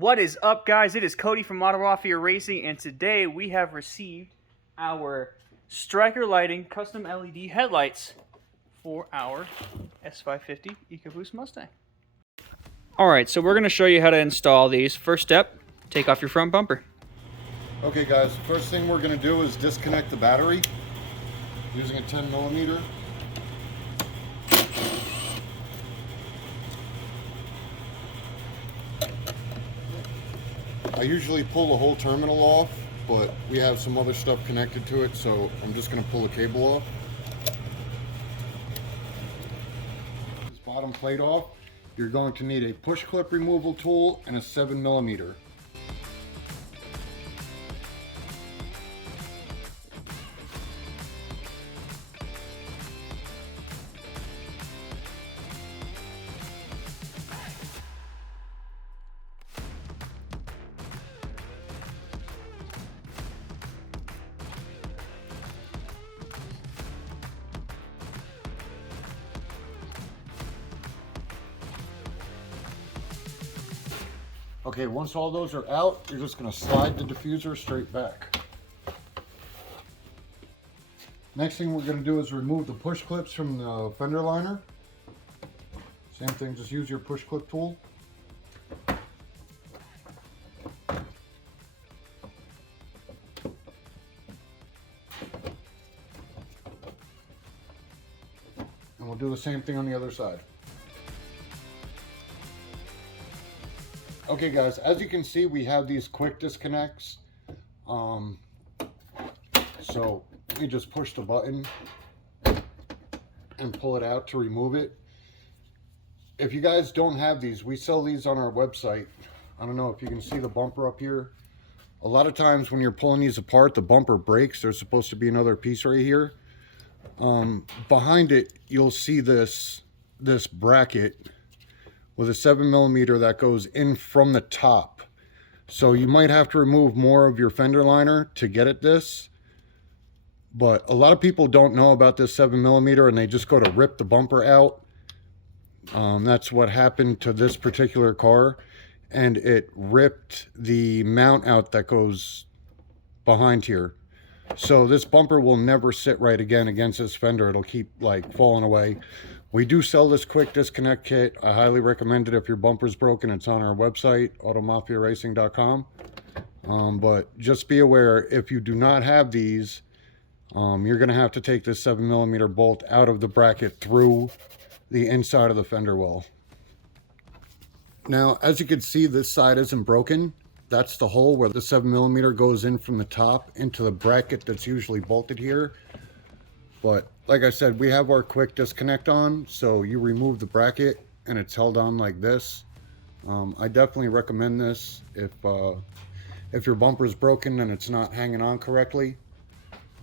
What is up, guys? It is Cody from Auto Mafia Racing, and today we have received our Striker Lighting custom LED headlights for our S550 EcoBoost Mustang. Alright, so we're going to show you how to install these. First step, take off your front bumper. Okay guys, first thing we're going to do is disconnect the battery using a 10mm. I usually pull the whole terminal off, but we have some other stuff connected to it, so I'm just going to pull the cable off. This bottom plate off, you're going to need a push clip removal tool and a 7mm. Okay, once all those are out, you're just going to slide the diffuser straight back. Next thing we're going to do is remove the push clips from the fender liner. Same thing, just use your push clip tool. And we'll do the same thing on the other side. Okay guys, as you can see, we have these quick disconnects. So you just push the button and pull it out to remove it. If you guys don't have these, we sell these on our website. I don't know if you can see the bumper up here. A lot of times when you're pulling these apart, the bumper breaks. There's supposed to be another piece right here. Behind it, you'll see this bracket with a 7mm that goes in from the top. So you might have to remove more of your fender liner to get at this. But a lot of people don't know about this 7mm and they just go to rip the bumper out. That's what happened to this particular car. And it ripped the mount out that goes behind here. So this bumper will never sit right again against this fender. It'll keep like falling away. We do sell this quick disconnect kit. I highly recommend it if your bumper's broken. It's on our website, automafiaracing.com. But just be aware, if you do not have these, you're going to have to take this 7mm bolt out of the bracket through the inside of the fender well. Now, as you can see, this side isn't broken. That's the hole where the 7mm goes in from the top into the bracket that's usually bolted here. But like I said, we have our quick disconnect on, so you remove the bracket and it's held on like this. I definitely recommend this if your bumper is broken and it's not hanging on correctly.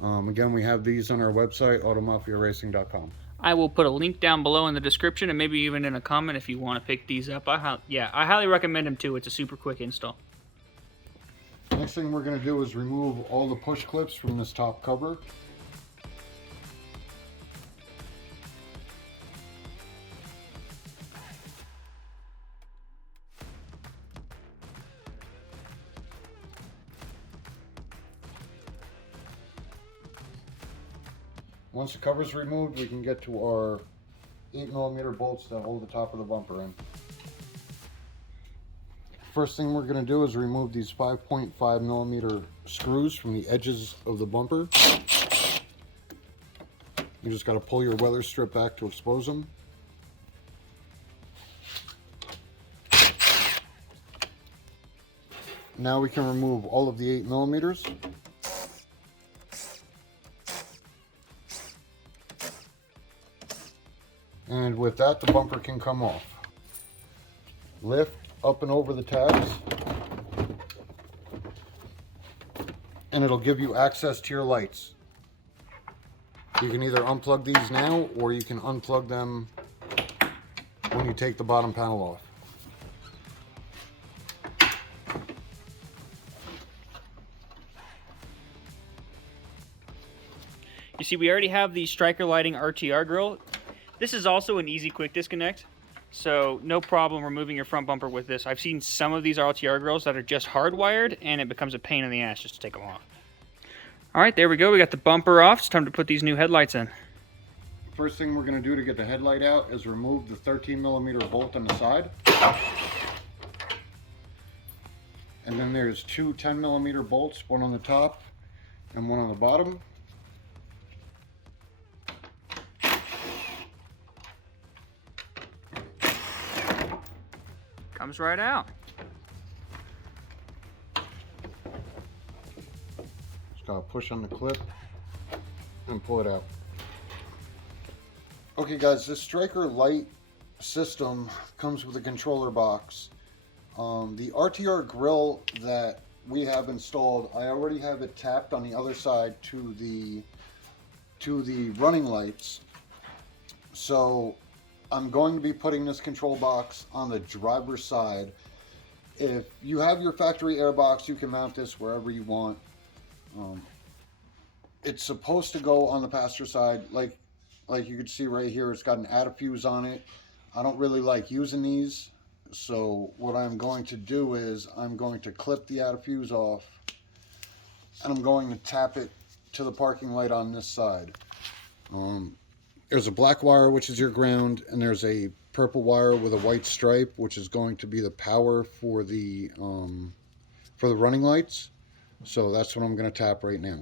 Again, we have these on our website, automafiaracing.com. I will put a link down below in the description and maybe even in a comment if you want to pick these up. I highly recommend them too. It's a super quick install. Next thing we're going to do is remove all the push clips from this top cover. Once the cover is removed, we can get to our 8mm bolts that hold the top of the bumper in. First thing we're going to do is remove these 5.5mm screws from the edges of the bumper. You just got to pull your weather strip back to expose them. Now we can remove all of the 8mm. And with that, the bumper can come off. Lift up and over the tabs, and it'll give you access to your lights. You can either unplug these now, or you can unplug them when you take the bottom panel off. You see, we already have the Striker Lighting RTR grill. This is also an easy quick disconnect. So no problem removing your front bumper with this. I've seen some of these RLTR grills that are just hardwired, and it becomes a pain in the ass just to take them off. All right, there we go. We got the bumper off. It's time to put these new headlights in. First thing we're going to do to get the headlight out is remove the 13mm bolt on the side. And then there's two 10mm bolts, one on the top and one on the bottom. Comes right out. Just gotta push on the clip and pull it out. Okay guys, this striker light system comes with a controller box. The RTR grill that we have installed, I already have it tapped on the other side to the running lights. So I'm going to be putting this control box on the driver's side. If you have your factory air box, you can mount this wherever you want. It's supposed to go on the passenger side, like you can see right here. It's got an add a fuse on it. I don't really like using these, so what I'm going to do is I'm going to clip the add a fuse off, and I'm going to tap it to the parking light on this side. There's a black wire, which is your ground, and there's a purple wire with a white stripe, which is going to be the power for the running lights. So that's what I'm going to tap right now.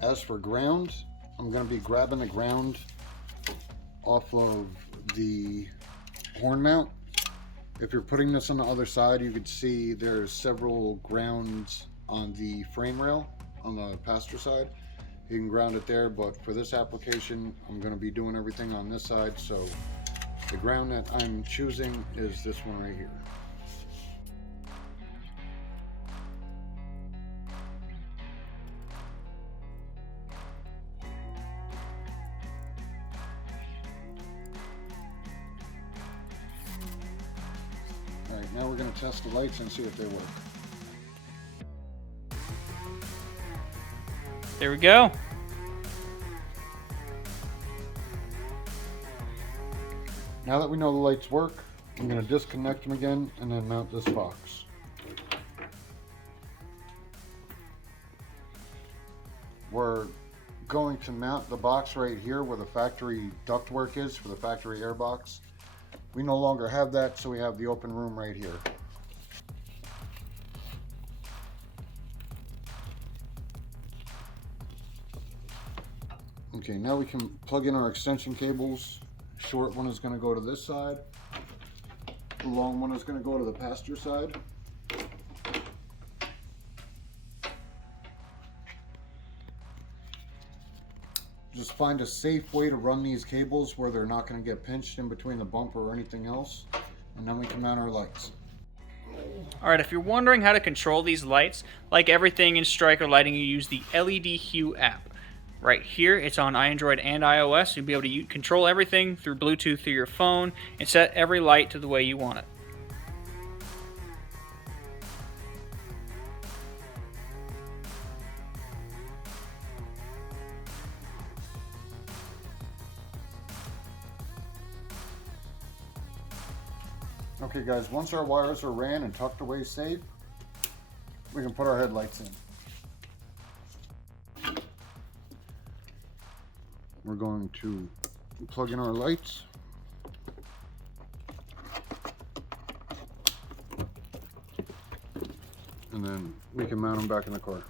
As for ground, I'm going to be grabbing the ground off of the horn mount. If you're putting this on the other side, you can see there's several grounds on the frame rail on the passenger side. You can ground it there, but for this application, I'm going to be doing everything on this side. So the ground that I'm choosing is this one right here. Alright, now we're going to test the lights and see if they work. There we go. Now that we know the lights work, I'm going to disconnect them again and then mount this box. We're going to mount the box right here where the factory ductwork is for the factory air box. We no longer have that, so we have the open room right here. Okay, now we can plug in our extension cables. Short one is going to go to this side. The long one is going to go to the passenger side. Just find a safe way to run these cables where they're not going to get pinched in between the bumper or anything else, and then we can mount our lights. Alright, if you're wondering how to control these lights, like everything in Striker lighting, you use the LED Hue app. Right here, it's on Android and iOS. You'll be able to control everything through Bluetooth through your phone and set every light to the way you want it. Okay guys, once our wires are ran and tucked away safe, we can put our headlights in. We're going to plug in our lights. And then we can mount them back in the car.